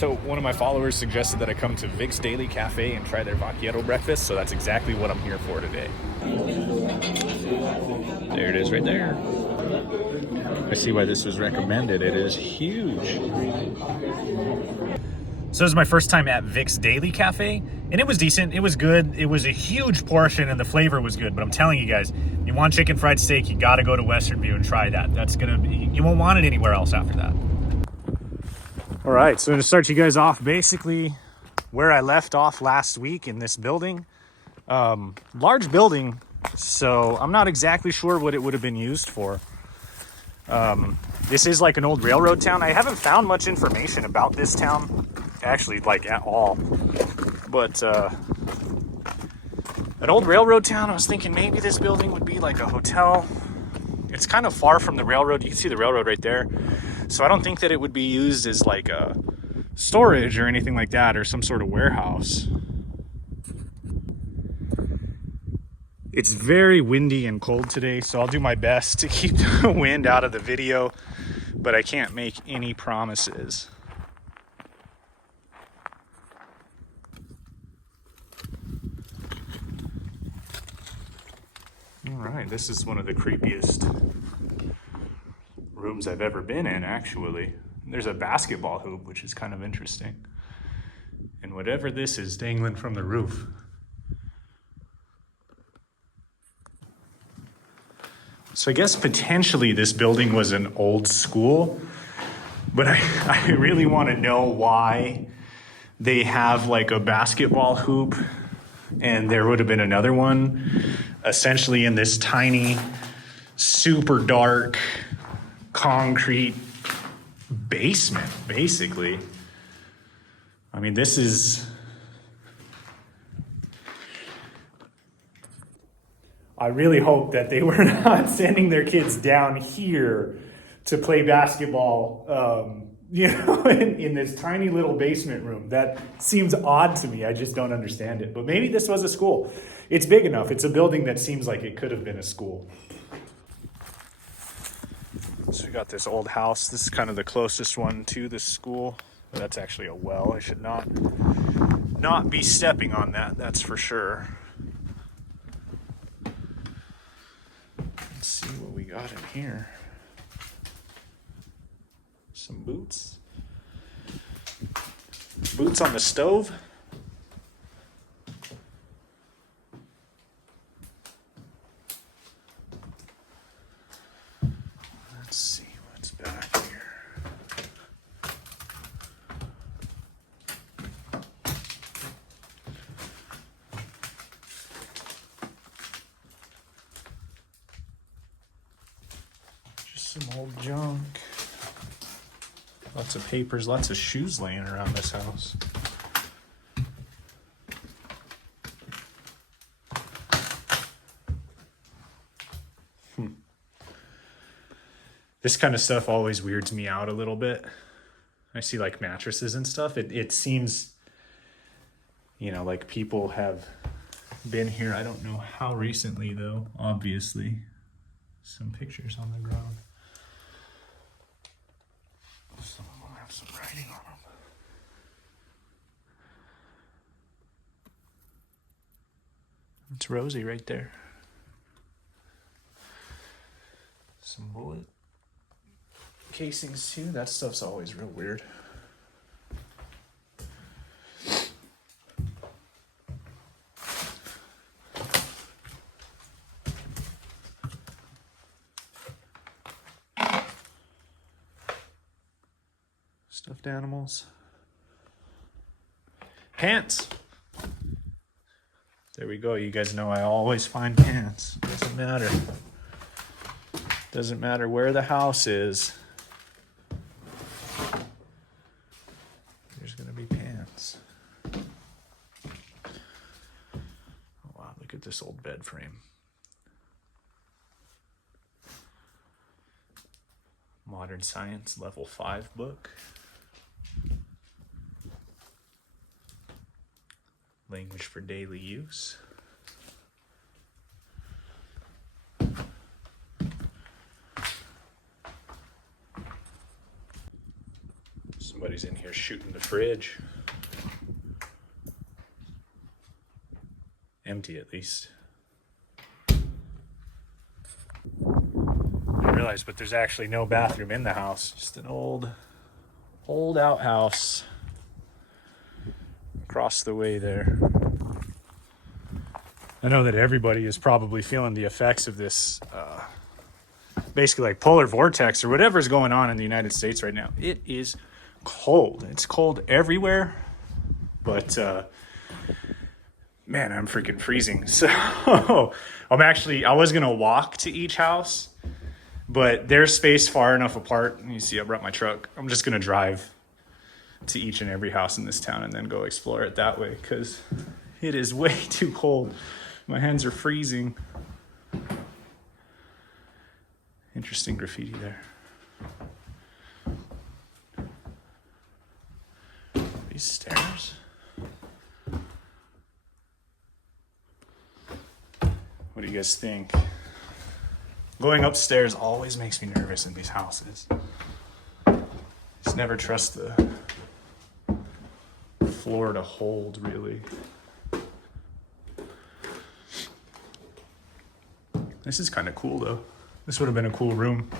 So one of my followers suggested that I come to Vic's Daily Cafe and try their macchiato breakfast, so that's exactly what I'm here for today. There it is right there. I see why this was recommended. It is huge. So this is my first time at Vic's Daily Cafe, and it was decent. It was good. It was a huge portion, and the flavor was good. But I'm telling you guys, you want chicken fried steak, you got to go to Western View and try that. That's gonna be, you won't want it anywhere else after that. All right, so to start you guys off, basically where I left off last week in this building, large building. So I'm not exactly sure what it would have been used for. This is like an old railroad town. I haven't found much information about this town, actually, like at all. But an old railroad town, I was thinking maybe this building would be like a hotel. It's kind of far from the railroad. You can see the railroad right there. So I don't think that it would be used as like a storage or anything like that, or some sort of warehouse. It's very windy and cold today, so I'll do my best to keep the wind out of the video, but I can't make any promises. All right, this is one of the creepiest rooms I've ever been in, actually. There's a basketball hoop, which is kind of interesting. And whatever this is dangling from the roof. So I guess potentially this building was an old school, but I really want to know why they have like a basketball hoop and there would have been another one essentially in this tiny, super dark concrete basement, basically. I mean, this is... I really hope that they were not sending their kids down here to play basketball, in this tiny little basement room. That seems odd to me. I just don't understand it. But maybe this was a school. It's big enough. It's a building that seems like it could have been a school. So we got this old house. This is kind of the closest one to this school. That's actually a well. I should not be stepping on that. That's for sure. Let's see what we got in here. Some boots. Boots on the stove. Let's see what's back here. Some old junk. Lots of papers, lots of shoes laying around this house. This kind of stuff always weirds me out a little bit. I see like mattresses and stuff. It seems, like people have been here. I don't know how recently though, obviously. Some pictures on the ground. Some of them have some writing on them. It's Rosie right there. Some bullet casings too. That stuff's always real weird. Stuffed animals. Pants. There we go. You guys know I always find pants. Doesn't matter. Doesn't matter where the house is. There's gonna be pants. Oh wow, look at this old bed frame. Modern Science Level 5 book. Language for daily use. Somebody was in here shooting the fridge. Empty, at least. I realized, but there's actually no bathroom in the house. Just an old outhouse across the way there. I know that everybody is probably feeling the effects of this, basically like polar vortex or whatever's going on in the United States right now. It is cold. It's cold everywhere, but man, I'm freaking freezing. So I was gonna walk to each house, but they're spaced far enough apart. You see, I brought my truck. I'm just gonna drive to each and every house in this town and then go explore it that way, because it is way too cold. My hands are freezing. Interesting graffiti there. These stairs. What do you guys think? Going upstairs always makes me nervous in these houses. Just never trust the floor to hold, really. This is kind of cool, though. This would have been a cool room.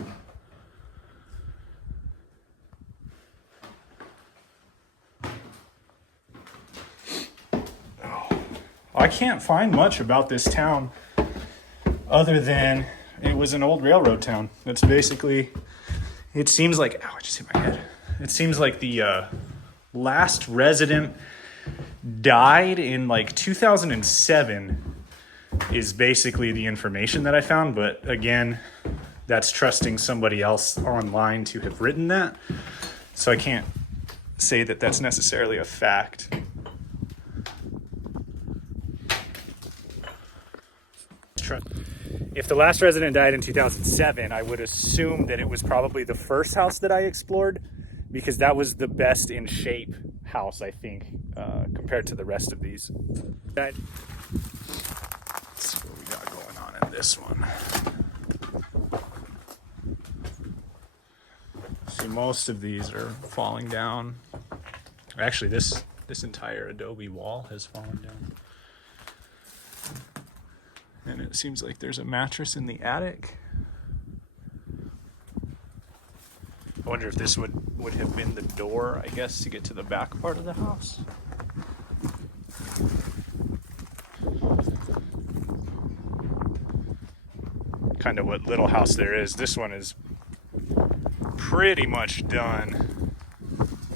I can't find much about this town other than it was an old railroad town. That's basically, it seems like, ow, I just hit my head. It seems like the last resident died in like 2007 is basically the information that I found. But again, that's trusting somebody else online to have written that. So I can't say that that's necessarily a fact. If the last resident died in 2007, I would assume that it was probably the first house that I explored, because that was the best in shape house, I think, compared to the rest of these. Let's see what we got going on in this one. See, most of these are falling down. Actually, this entire adobe wall has fallen down. And it seems like there's a mattress in the attic. I wonder if this would have been the door, I guess, to get to the back part of the house. Kind of what little house there is. This one is pretty much done.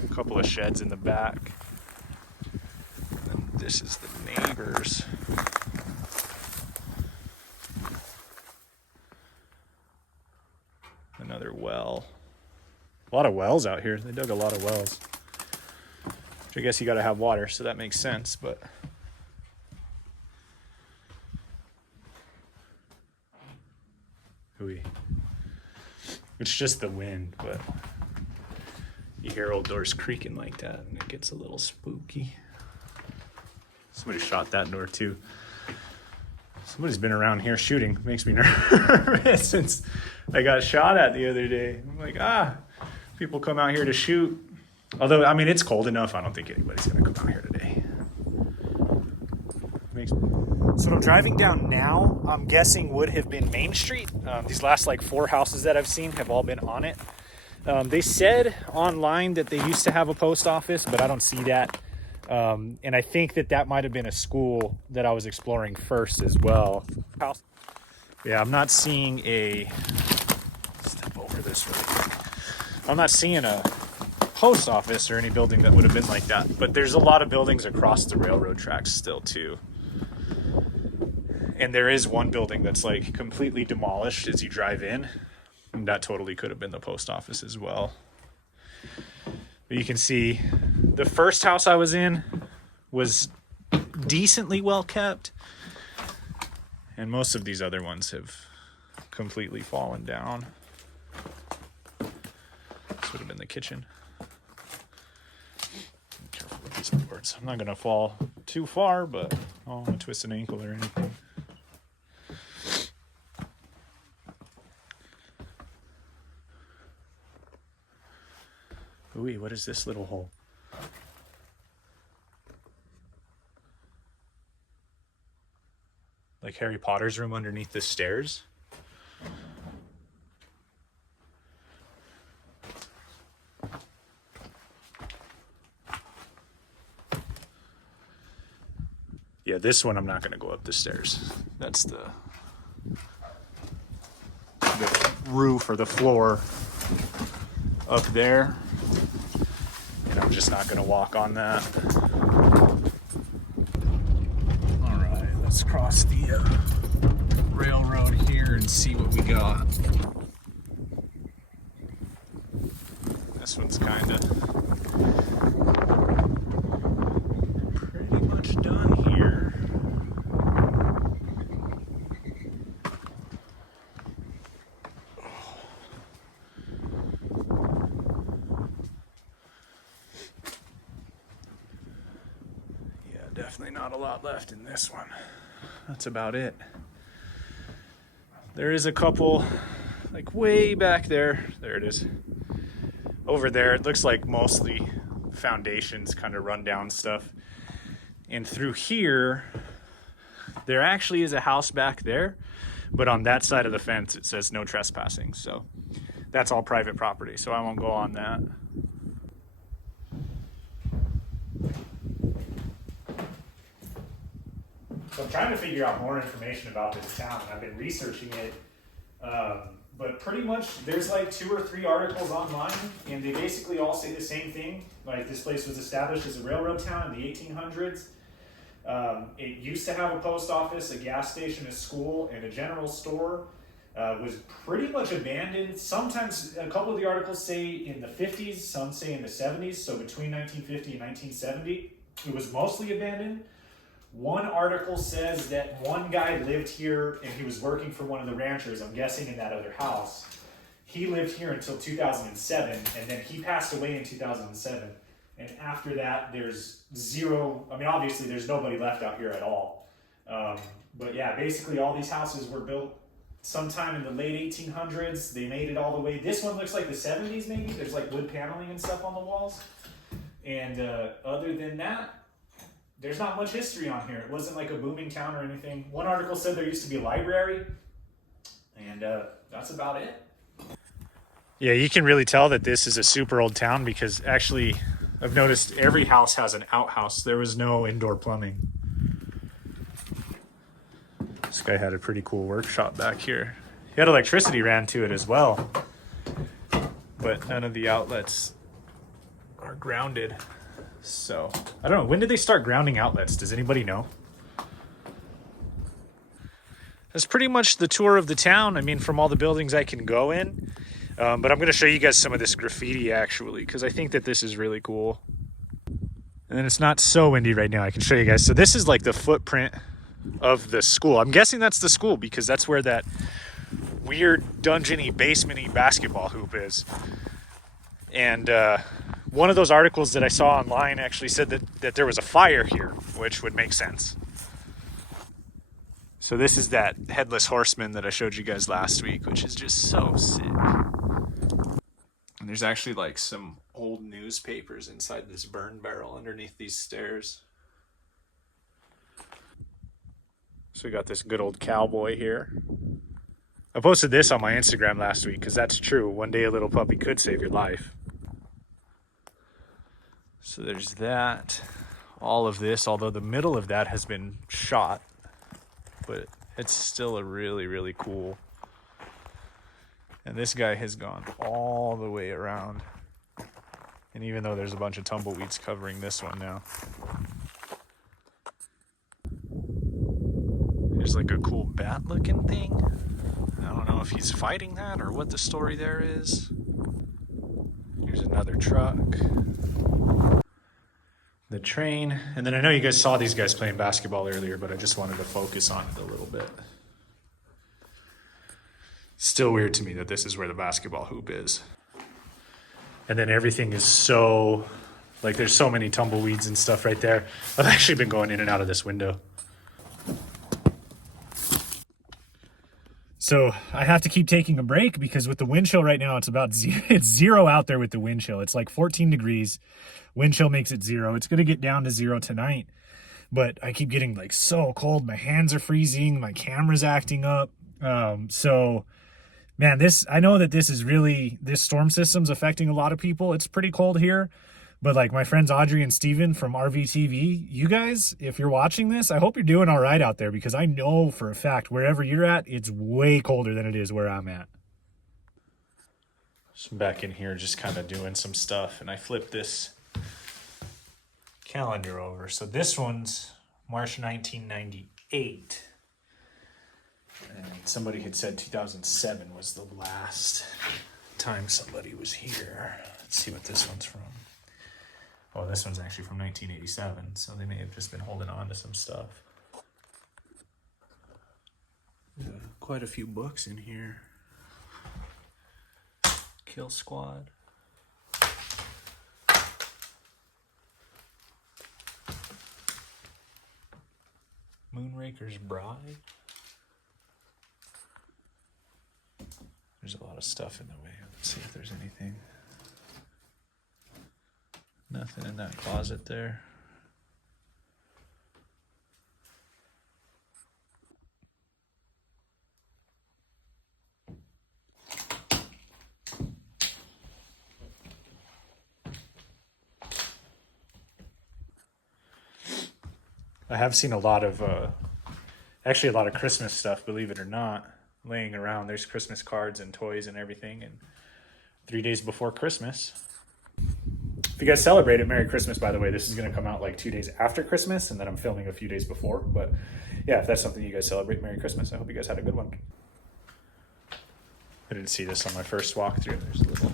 A couple of sheds in the back. And this is the neighbor's. Another well. A lot of wells out here. They dug a lot of wells. Which I guess you gotta have water, so that makes sense, but it's just the wind, but you hear old doors creaking like that and it gets a little spooky. Somebody shot that door too. Somebody's been around here shooting. Makes me nervous since I got shot at the other day. I'm like, people come out here to shoot. Although, I mean, it's cold enough. I don't think anybody's going to come out here today. So I'm driving down now. I'm guessing would have been Main Street. These last like 4 houses that I've seen have all been on it. They said online that they used to have a post office, but I don't see that. And I think that might have been a school that I was exploring first as well. Yeah, I'm not seeing step over this really quick. I'm not seeing a post office or any building that would have been like that, but there's a lot of buildings across the railroad tracks still too. And there is one building that's like completely demolished as you drive in, and that totally could have been the post office as well. But you can see the first house I was in was decently well kept, and most of these other ones have completely fallen down. This would have been the kitchen. Be careful with these boards. I'm not going to fall too far, but I don't want to twist an ankle or anything. Ooh, what is this little hole? Like Harry Potter's room underneath the stairs. Yeah, this one I'm not gonna go up the stairs. That's the roof or the floor up there. And I'm just not gonna walk on that. All right, let's cross the railroad here and see what we got. This one's kinda pretty much done here. Yeah, definitely not a lot left in this one. That's about it. There is a couple, like way back there. There it is. Over there, it looks like mostly foundations, kind of run down stuff. And through here, there actually is a house back there, but on that side of the fence, it says no trespassing. So that's all private property, so I won't go on that. So I'm trying to figure out more information about this town. I've been researching it, but pretty much there's like 2 or 3 articles online, and they basically all say the same thing. Like, this place was established as a railroad town in the 1800s. It used to have a post office, a gas station, a school, and a general store. Was pretty much abandoned. Sometimes a couple of the articles say in the 50s, some say in the 70s, so between 1950 and 1970, it was mostly abandoned. One article says that one guy lived here and he was working for one of the ranchers, I'm guessing in that other house. He lived here until 2007, and then he passed away in 2007. And after that, there's zero, I mean, obviously there's nobody left out here at all. But yeah, basically all these houses were built sometime in the late 1800s. They made it all the way. This one looks like the 70s maybe. There's like wood paneling and stuff on the walls. And other than that, there's not much history on here. It wasn't like a booming town or anything. One article said there used to be a library, and that's about it. Yeah, you can really tell that this is a super old town because actually I've noticed every house has an outhouse. There was no indoor plumbing. This guy had a pretty cool workshop back here. He had electricity ran to it as well, but none of the outlets are grounded. So, I don't know. When did they start grounding outlets? Does anybody know? That's pretty much the tour of the town. I mean, from all the buildings I can go in. But I'm going to show you guys some of this graffiti, actually, because I think that this is really cool. And then it's not so windy right now. I can show you guys. So this is like the footprint of the school. I'm guessing that's the school because that's where that weird dungeon-y, basement-y basketball hoop is. And one of those articles that I saw online actually said that there was a fire here, which would make sense. So this is that headless horseman that I showed you guys last week, which is just so sick. And there's actually like some old newspapers inside this burn barrel underneath these stairs. So we got this good old cowboy here. I posted this on my Instagram last week because that's true. One day a little puppy could save your life. So there's that, all of this, although the middle of that has been shot, but it's still a really, really cool. And this guy has gone all the way around. And even though there's a bunch of tumbleweeds covering this one now. There's like a cool bat looking thing. I don't know if he's fighting that or what the story there is. Here's another truck. The train. And then I know you guys saw these guys playing basketball earlier, but I just wanted to focus on it a little bit. Still weird to me that this is where the basketball hoop is. And then everything is so, like there's so many tumbleweeds and stuff right there. I've actually been going in and out of this window. So I have to keep taking a break because with the wind chill right now, it's about it's zero out there with the wind chill. It's like 14 degrees. Wind chill makes it zero. It's going to get down to zero tonight. But I keep getting like so cold. My hands are freezing. My camera's acting up. So man, I know that this storm system's affecting a lot of people. It's pretty cold here. But like my friends Audrey and Steven from RVTV, you guys, if you're watching this, I hope you're doing all right out there because I know for a fact wherever you're at, it's way colder than it is where I'm at. So I'm back in here just kind of doing some stuff, and I flipped this calendar over. So this one's March 1998. And somebody had said 2007 was the last time somebody was here. Let's see what this one's from. Oh, this one's actually from 1987, so they may have just been holding on to some stuff. Yeah, quite a few books in here. Kill Squad. Moonraker's Bride. There's a lot of stuff in the way. Let's see if there's anything. Nothing in that closet there. I have seen a lot of, actually a lot of Christmas stuff, believe it or not, laying around. There's Christmas cards and toys and everything. And 3 days before Christmas. If you guys celebrate it, Merry Christmas, by the way. This is going to come out like 2 days after Christmas, and then I'm filming a few days before. But yeah, if that's something you guys celebrate, Merry Christmas. I hope you guys had a good one. I didn't see this on my first walkthrough. There's a little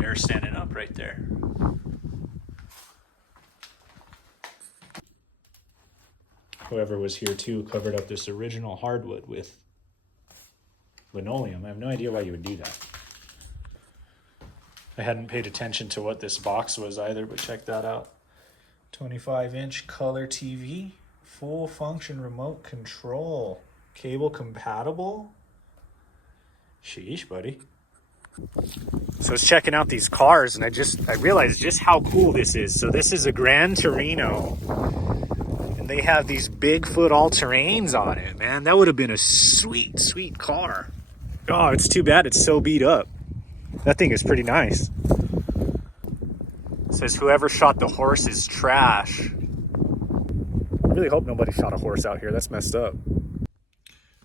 bear standing up right there. Whoever was here too covered up this original hardwood with linoleum. I have no idea why you would do that. I hadn't paid attention to what this box was either, but check that out. 25-inch color TV, full function remote control, cable compatible. Sheesh, buddy. So I was checking out these cars and I realized just how cool this is. So this is a Gran Torino. And they have these Bigfoot all-terrains on it, man. That would have been a sweet, sweet car. Oh, it's too bad it's so beat up. That thing is pretty nice. It says whoever shot the horse is trash. I really hope nobody shot a horse out here. That's messed up.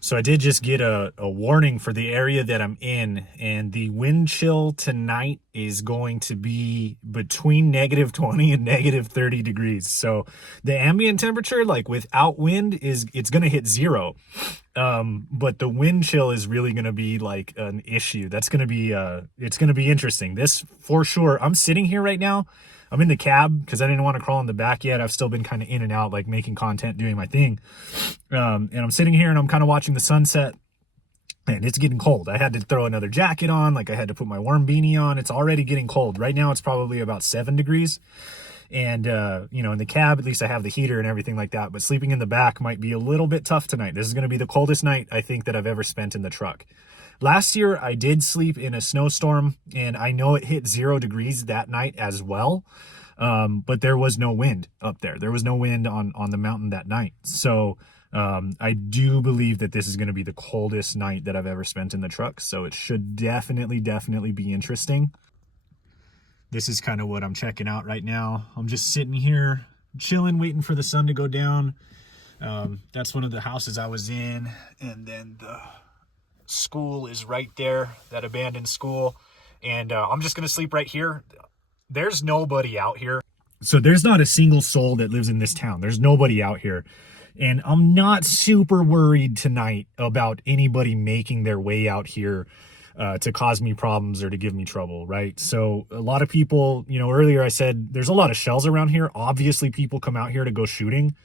So I did just get a warning for the area that I'm in, and the wind chill tonight is going to be between -20 and -30 degrees. So the ambient temperature, like without wind, it's going to hit zero. But the wind chill is really going to be like an issue. That's going to be, it's going to be interesting. This for sure. I'm sitting here right now. I'm in the cab because I didn't want to crawl in the back yet. I've still been kind of in and out, like making content, doing my thing. And I'm sitting here and I'm kind of watching the sunset, and it's getting cold. I had to throw another jacket on. Like I had to put my warm beanie on. It's already getting cold. Right now it's probably about 7 degrees. And, you know, in the cab, at least I have the heater and everything like that. But sleeping in the back might be a little bit tough tonight. This is going to be the coldest night I think that I've ever spent in the truck. Last year, I did sleep in a snowstorm, and I know it hit 0 degrees that night as well. But there was no wind up there. There was no wind on the mountain that night. So I do believe that this is going to be the coldest night that I've ever spent in the truck. So it should definitely be interesting. This is kind of what I'm checking out right now. I'm just sitting here, chilling, waiting for the sun to go down. That's one of the houses I was in. And then the school is right there, that abandoned school. And I'm just going to sleep right here. There's nobody out here. So there's not a single soul that lives in this town. There's nobody out here. And I'm not super worried tonight about anybody making their way out here to cause me problems or to give me trouble, right? So a lot of people, you know, earlier I said there's a lot of shells around here. Obviously people come out here to go shooting.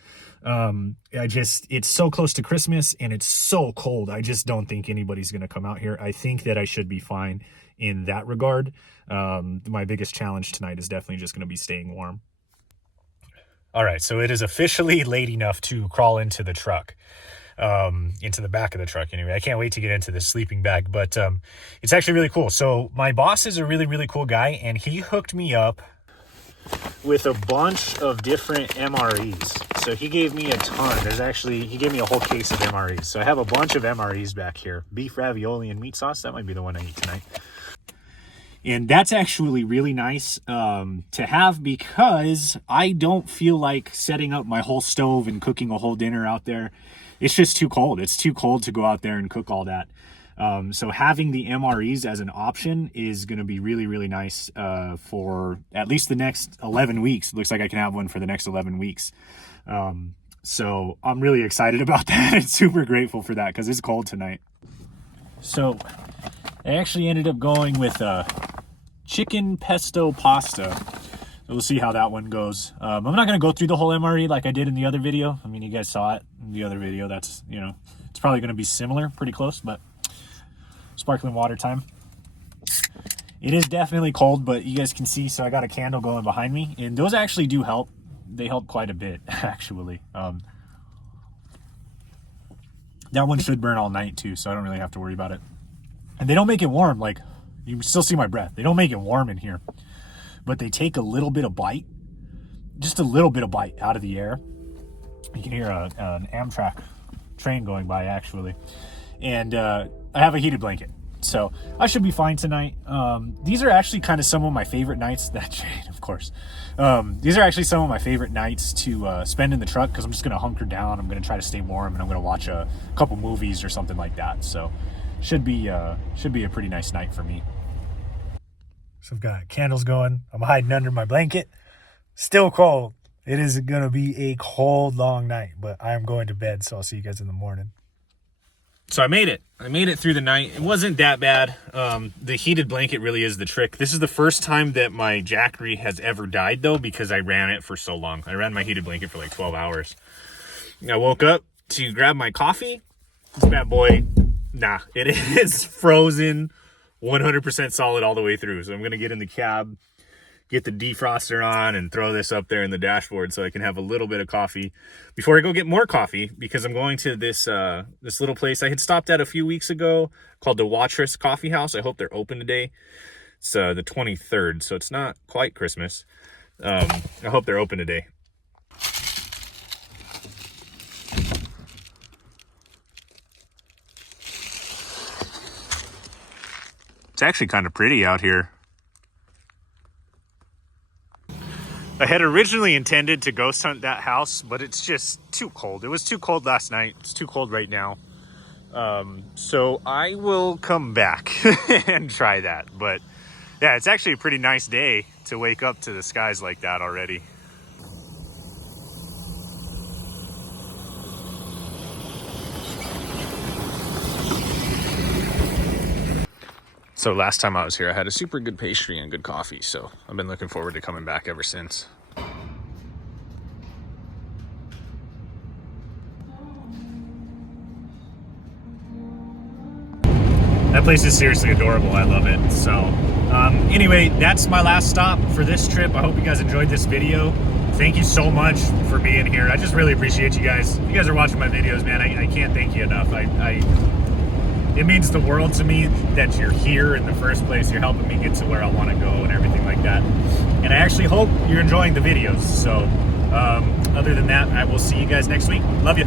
It's so close to Christmas and it's so cold. I just don't think anybody's going to come out here. I think that I should be fine in that regard. My biggest challenge tonight is definitely just going to be staying warm. All right, so it is officially late enough to crawl into the truck. into the back of the truck. Anyway, I can't wait to get into this sleeping bag, but it's actually really cool. So my boss is a really, really cool guy, and he hooked me up with a bunch of different MREs. So he gave me a ton. He gave me a whole case of MREs. So I have a bunch of MREs back here. Beef ravioli and meat sauce. That might be the one I eat tonight. And that's actually really nice to have, because I don't feel like setting up my whole stove and cooking a whole dinner out there. It's just too cold. It's too cold to go out there and cook all that. So having the MREs as an option is going to be really, really nice for at least the next 11 weeks. It looks like I can have one for the next 11 weeks. So I'm really excited about that and super grateful for that, because it's cold tonight. So I actually ended up going with chicken pesto pasta. We'll see how that one goes. I'm not going to go through the whole MRE like I did in the other video. I mean, you guys saw it in the other video. That's, it's probably going to be similar, pretty close, but sparkling water time. It is definitely cold, but you guys can see, so I got a candle going behind me, and those actually do help. They help quite a bit, actually. That one should burn all night too, so I don't really have to worry about it. And they don't make it warm. Like, you can still see my breath. They don't make it warm in here, but they take a little bit of bite, just a little bit of bite out of the air. You can hear an Amtrak train going by, actually. And I have a heated blanket, so I should be fine tonight. These are actually kind of some of my favorite nights. That train, of course. These are actually some of my favorite nights to spend in the truck, because I'm just going to hunker down. I'm going to try to stay warm, and I'm going to watch a couple movies or something like that. So should be a pretty nice night for me. So I've got candles going. I'm hiding under my blanket. Still cold. It is going to be a cold, long night, but I'm going to bed, so I'll see you guys in the morning. So I made it. I made it through the night. It wasn't that bad. The heated blanket really is the trick. This is the first time that my Jackery has ever died, though, because I ran it for so long. I ran my heated blanket for like 12 hours. I woke up to grab my coffee. This bad boy, it is frozen 100% solid all the way through. So I'm going to get in the cab, get the defroster on, and throw this up there in the dashboard so I can have a little bit of coffee before I go get more coffee, because I'm going to this little place I had stopped at a few weeks ago called the Watrous Coffee House. I hope they're open today. It's the 23rd, so it's not quite Christmas. I hope they're open today. It's actually kind of pretty out here. I had originally intended to ghost hunt that house, but it's just too cold. It was too cold last night. It's too cold right now. So I will come back and try that. But yeah, it's actually a pretty nice day to wake up to the skies like that already. So last time I was here, I had a super good pastry and good coffee. So I've been looking forward to coming back ever since. That place is seriously adorable. I love it. So anyway, that's my last stop for this trip. I hope you guys enjoyed this video. Thank you so much for being here. I just really appreciate you guys. You guys are watching my videos, man. I can't thank you enough. It means the world to me that you're here in the first place. You're helping me get to where I want to go and everything like that. And I actually hope you're enjoying the videos. So other than that, I will see you guys next week. Love you.